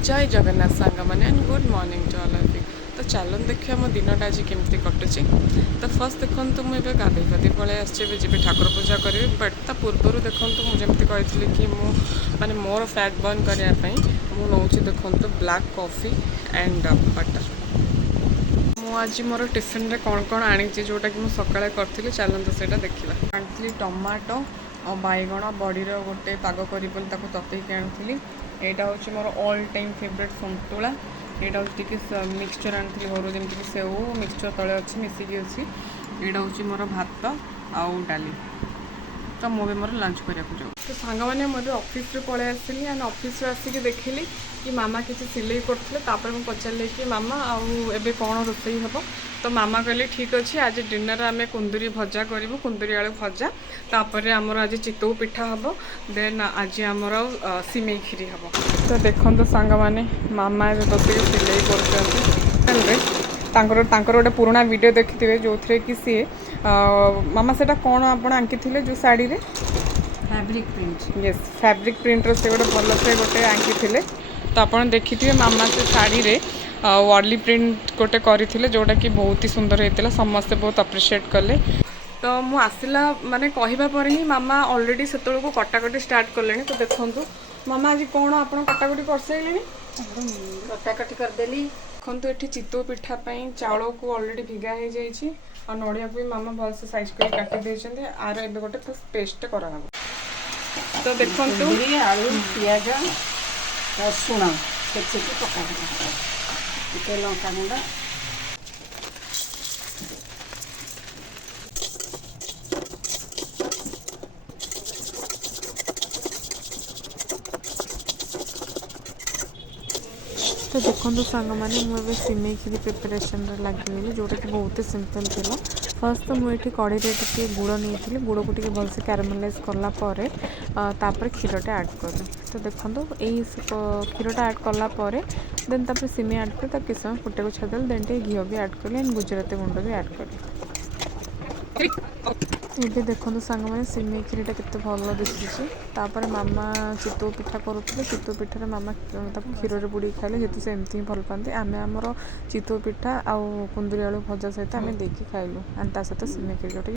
जय जगन्नाथ सांग मैंने and good morning to all of you. तो चलन देखिए मो दिनटा आज केमती कटुची। तो फर्स्ट देखो मुझे गाधे गाधे पलि आसबे ठाकुर पूजा करी बट ता पूर्वर देखो मुझे कही कि माने मोर फैट बर्न करने मुझे देखो ब्लैक कॉफ़ी एंड बटर। आज मोर टिफिन रे कौन कौन आनी जोटा कि मुझे सकाଳେ करी चलते से देखा। आनी टमाटो और बैगण बड़ी गोटे पाग करी ततैक आनी। यहाँ हूँ मोर ऑल टाइम फेवरेट सन्तुला। यहाँ हूँ मिक्सचर आनी घर जमीक सेव मिक्सचर तले अच्छी मिसिकी अच्छी। यहाँ हूँ मोर भात आउ डाली। तो मुझे मोर लंच करने जाऊँ। तो सांग मैंने मोर ऑफिस रे पलि आसली एंड ऑफिस आसिक देखिली कि मामा किसी सिलाई करते मुझे पचारे कि मामा आबे कौन रोसई हम। तो मामा कहले ठीक अच्छे आज डिनर आम कुंदरी भजा करूँ कुंदरी आलू भजा तापर आमर आज चितौ पिठा हम देन आज आमर सिमेई खीरी हम। तो देखो सांग मैंने मामा बस सिलाई कर गोटे पुराना वीडियो देखिथे जो थे कि सी मामा से कौन आप आंकी जो शाड़ी रे fabric print. Yes fabric printer से गोटे भल से गोटे आंकी थे। तो आप देखिए मामा से शाड़ी रे वर्ली प्रिंट गोटे करते जोटा कि बहुत ही सुंदर होता समस्ते बहुत अप्रिशिएट कले। तो मु आसला माने कहवा पर ही मामा ऑलरेडी से कटाकटी स्टार्ट कले। तो देखो मामा आज कौन आप कटाकटी कर सारे कटाकटी करदेली। देखो ये चितौ पिठापी चाउल को ऑलरेडी भिगा हो जाए और नड़िया को भी मामा भलसे साइज कर काटी देते आर ए गोटे पेस्ट करा। तो देखो आलू पियाज रसुण छेचिकी पका टे लंका गुंड तो देखो सांग मैंने मुझे सिमेई खीरी प्रिपरेशन लगी जोटा कि बहुत ही सिंपल थी। फर्स्ट तो मुझे कढ़ई टे गुड़ नहीं गुड़ को भलसे कैरामेलाइज कलापर तापर क्षीरटा ऐड करी। तो देखो यही क्षीरटा ऐड कलापर देन तापर सिमेई ऐड कर किसी समय फुटे को छाड़ी देन टे घी भी ऐड कली एंड गुजराती गुंड भी ऐड करी। ये देखो सांग मैंने सिमेई खीरीटा केते भल दिशुची। तापर मामा चितौ पिठा करुले चितौ पिठार मामा क्षीर में बुड़ी खाइले जेहतु से एमती ही भल पाती आम आमर चितौ पिठा आउ कुंदरी आलू भजा सहित आम देखिए खाइलु एंड ता सहित सिमेई खीरी जोटा